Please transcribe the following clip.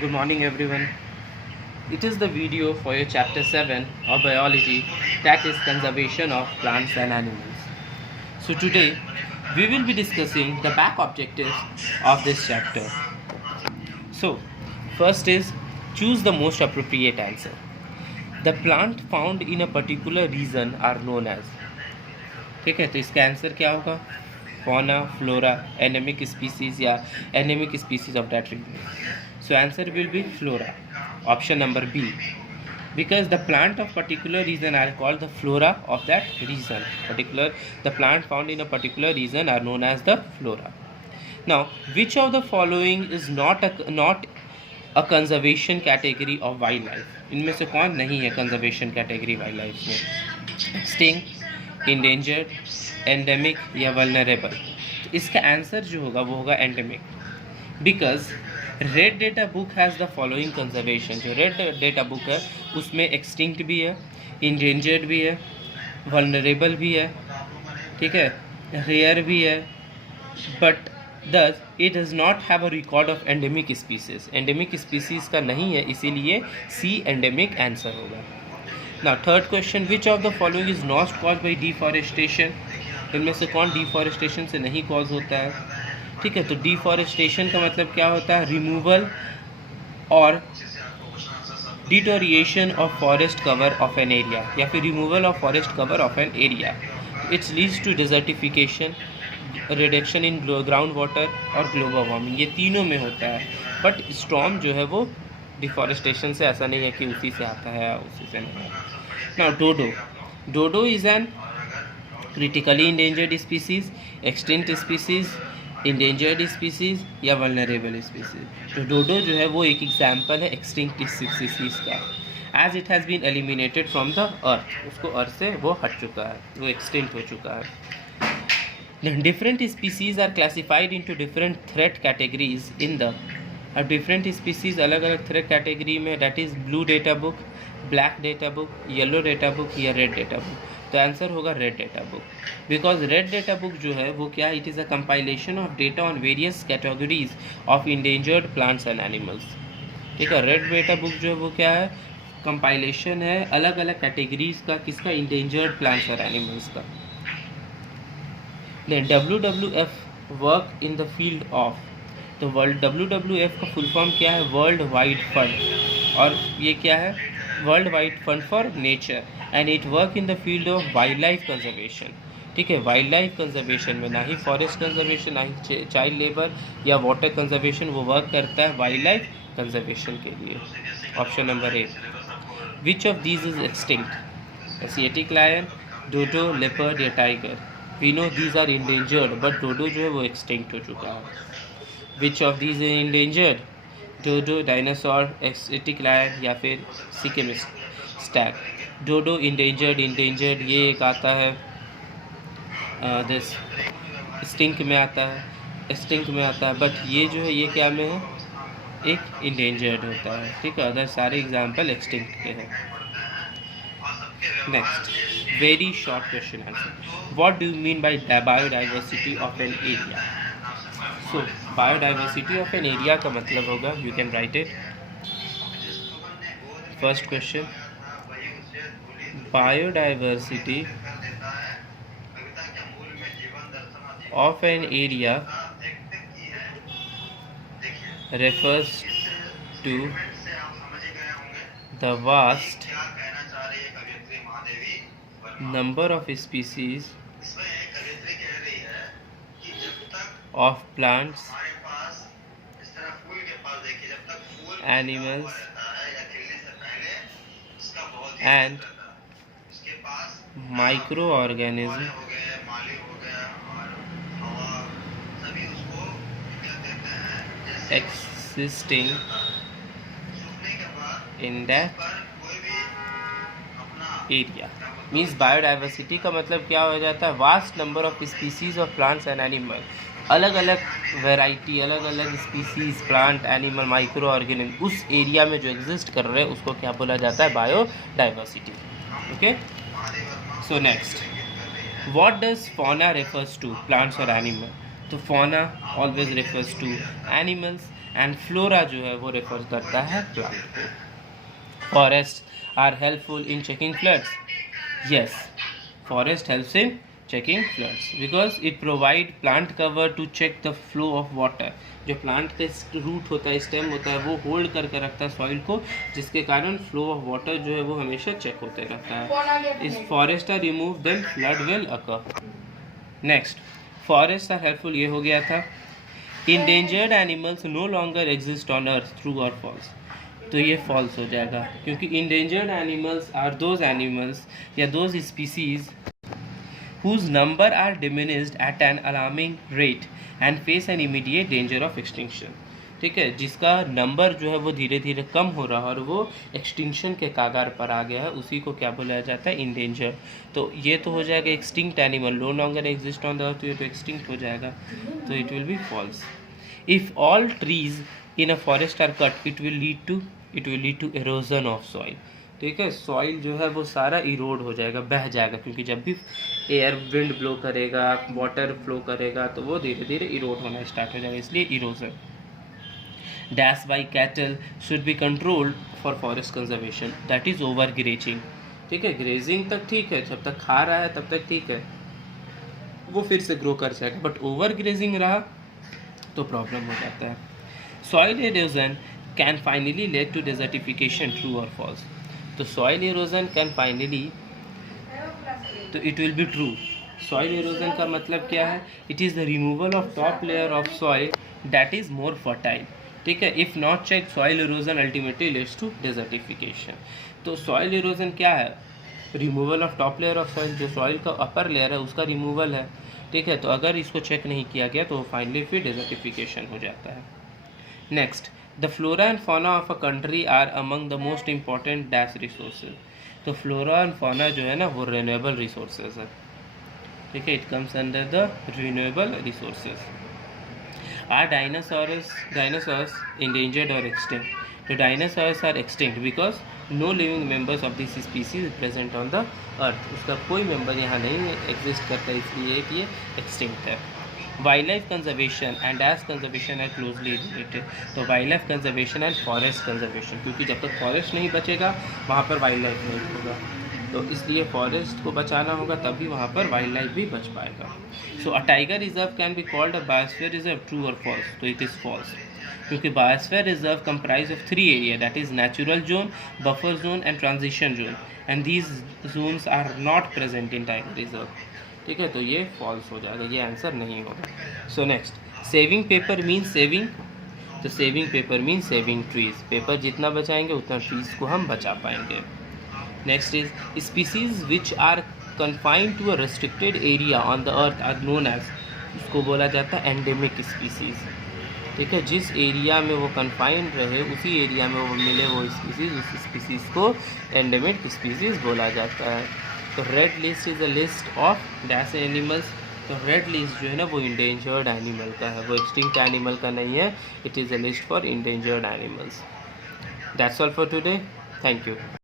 Good morning, everyone. It is the video for your chapter 7 of biology, that is conservation of plants and animals. So today we will be discussing the back objectives of this chapter. So first is choose the most appropriate answer. The plant found in a particular region are known as. ठीक है, तो इसका answer क्या होगा? Fauna, flora, endemic species या endemic species of that region. So answer will be flora. Option number B. Because the plant of particular region are called the flora of that region. The plant found in a particular region are known as the flora. Now, which of the following is not a conservation category of wildlife? इनमें से कौन नहीं है conservation category wildlife में? Extinct, endangered, endemic या vulnerable. तो इसका answer जो होगा वो होगा endemic. Because red data book has the following conservation. जो रेड डेटा बुक है उसमें एक्सटिंक्ट भी है, इंडेंजर्ड भी है, वल्नरेबल भी है, ठीक है, रेयर भी है, but thus it does not have a record of endemic species. Endemic species का नहीं है, इसीलिए सी एंडेमिक आंसर होगा. Now third question, which of the following is not cause by deforestation. इनमें से कौन डिफॉरेस्टेशन से नहीं कॉज होता है? ठीक है, तो डिफॉरेस्टेशन का मतलब क्या होता है? रिमूवल और deterioration of forest cover of an area, या फिर removal of forest cover of an area. It's leads to desertification, reduction in ground water और ग्लोबल वार्मिंग. ये तीनों में होता है. बट स्टॉर्म जो है वो डिफॉरेस्टेशन से ऐसा नहीं है कि उसी से आता है, उसी से नहीं है. Now dodo is an critically endangered species, extinct species, endangered species या वल्नरेबल स्पीसीज. तो डोडो जो है वो एक एग्जाम्पल है एक्सटिंक्ट स्पीसीज का. As it has been eliminated from the earth, उसको अर्थ से वो हट चुका है, वो एक्सटिंक्ट हो चुका है. Different species are classified into different threat categories in the. अब डिफरेंट स्पीसीज अलग अलग थ्रेट कैटेगरी में, that is blue data book, black data book, yellow data book या रेड डेटा बुक. तो आंसर होगा red data book. Because red data book जो है वो क्या, it is a compilation of data on various categories of endangered plants and animals. ठीक है, red data book जो है वो क्या है, कंपाइलेशन है अलग अलग कैटेगरीज का. किसका? इंडेंजर्ड प्लांट्स और एनिमल्स का. Then WWF work in the field of. तो वर्ल्ड WWF का फुल फॉर्म क्या है? World wide fund. और ये क्या है? World wide fund for nature. And it work in the field of wild life conservation. ठीक है, वाइल्ड लाइफ कंजर्वेशन में ना ही फॉरेस्ट कंजर्वेशन, ना ही चाइल्ड लेबर या वाटर कंजर्वेशन, वो वर्क करता है वाइल्ड लाइफ कंजर्वेशन के लिए. Option number A. Which of these is extinct? Asiatic lion, dodo, leopard या tiger. We know these are endangered, but dodo जो है वो एक्सटिंक्ट हो चुका है. Which of these is endangered? Dodo, dinosaur, Asiatic lion या फिर सिक्किम स्टैग. डोडो इंडेंजर्ड ये एक आता है दिस स्टिंक में आता है, बट ये जो है ये क्या में है? एक इंडेंजर्ड होता है. ठीक है, अदर सारे एग्जाम्पल एक्सटिंक्ट के हैं. Next, very short question answer. What do you mean by biodiversity of an area? So biodiversity of an area का मतलब होगा, you can write it. First question, biodiversity of an area refers to the vast number of species of plants, animals and microorganisms existing in that area. Means biodiversity का मतलब क्या हो जाता है? Vast number of species of plants and animal. अलग अलग variety, अलग अलग species, plant, animal, micro organism उस एरिया में जो एग्जिस्ट कर रहे हैं उसको क्या बोला जाता है? Biodiversity. Okay, so next, what does fauna refers to? Plants और एनिमल. तो fauna always refers to animals and flora जो है वो रेफर करता है प्लांट को. Forest are helpful in checking floods. Yes, forest helps in checking floods because it provide plant cover to check the flow of water. जो plant का root होता है, स्टेम होता है, वो होल्ड करके रखता है सॉइल को, जिसके कारण फ्लो ऑफ वाटर जो है वो हमेशा चेक होते रहता है. इस forest are remove then flood will occur. Next, forest are helpful, ये हो गया था. Endangered animals no longer exist on earth, true और फॉल्स. तो ये फॉल्स हो जाएगा, क्योंकि endangered animals are those animals या those species whose number are diminished at an alarming rate and face an immediate danger of extinction. ठीक है, जिसका नंबर जो है वो धीरे धीरे कम हो रहा है और वो एक्सटिंक्शन के कागार पर आ गया है, उसी को क्या बोला जाता है, इंडेंजर. तो ये तो हो जाएगा extinct animal, no longer exist on the earth, तो ये तो एक्सटिंक्ट हो जाएगा, तो it will be false. If all trees in a forest are cut, it will lead to erosion of soil. ठीक है, सॉइल जो है वो सारा इरोड हो जाएगा, बह जाएगा, क्योंकि जब भी एयर विंड ब्लो करेगा, वाटर फ्लो करेगा, तो वो धीरे धीरे इरोड होना स्टार्ट हो जाएगा, इसलिए erosion. Dash by cattle should be controlled for forest conservation, that is over grazing. ठीक है, ग्रेजिंग तक ठीक है, जब तक खा रहा है तब तक ठीक है, वो फिर से ग्रो कर जाएगा, बट ओवर ग्रेजिंग रहा तो प्रॉब्लम हो जाता है. Soil erosion can finally lead to desertification, true और फॉल्स. तो सॉइल इरोजन कैन फाइनली, तो it will be true. Soil erosion का मतलब क्या है, it is the removal of top layer of soil that is more fertile. ठीक है, if not check soil erosion ultimately leads to desertification. तो soil erosion क्या है, removal of top layer of soil, जो सॉइल का upper layer है उसका removal है. ठीक है, तो अगर इसको चेक नहीं किया गया तो फाइनली फिर डेजर्टिफिकेशन हो जाता है. Next, the flora and fauna of a country are among the most important dash resources. तो फ्लोरा एंड फौना जो है ना वो रिन्यूएबल रिसोर्सेज है. ठीक है, it comes under the renewable resources. Are dinosaurs endangered और एक्सटिंक्ट. तो dinosaurs are extinct because no living members of this species present on the earth. उसका कोई मेंबर यहाँ नहीं एग्जिस्ट करता, इसलिए ये एक्सटिंक्ट है. Wild life conservation and dash conservation are closely related. तो wild life conservation and forest conservation, क्योंकि जब तक फॉरेस्ट नहीं बचेगा वहाँ पर वाइल्ड लाइफ नहीं होगा, तो इसलिए फॉरेस्ट को बचाना होगा, तभी वहाँ पर वाइल्ड लाइफ भी बच पाएगा. So a tiger reserve can be called a biosphere reserve, true और फॉल्स. तो इट इज़ फॉल्स, क्योंकि biosphere reserve comprise of 3 area, that is natural zone, buffer zone and transition zone, and these zones are not present in tiger reserve. ठीक है, तो ये false हो जाएगा, ये आंसर नहीं होगा. So next, saving paper mean saving. तो saving paper mean saving trees. Paper जितना बचाएंगे उतना ट्रीज को हम बचा पाएंगे. Next is species which are confined to a restricted area on the earth are known as, उसको बोला जाता है एंडेमिक स्पीसीज. ठीक है, जिस एरिया में वो कन्फाइंड रहे उसी एरिया में वो मिले वो स्पीसीज, उस स्पीसीज को एंडेमिक स्पीसीज बोला जाता है. तो red list is a list of dash animals. तो रेड लिस्ट जो है ना वो इंडेंजर्ड एनिमल का है, वो एक्सटिंक्ट एनिमल का नहीं है. It is a list for endangered animals. That's all for today. Thank you.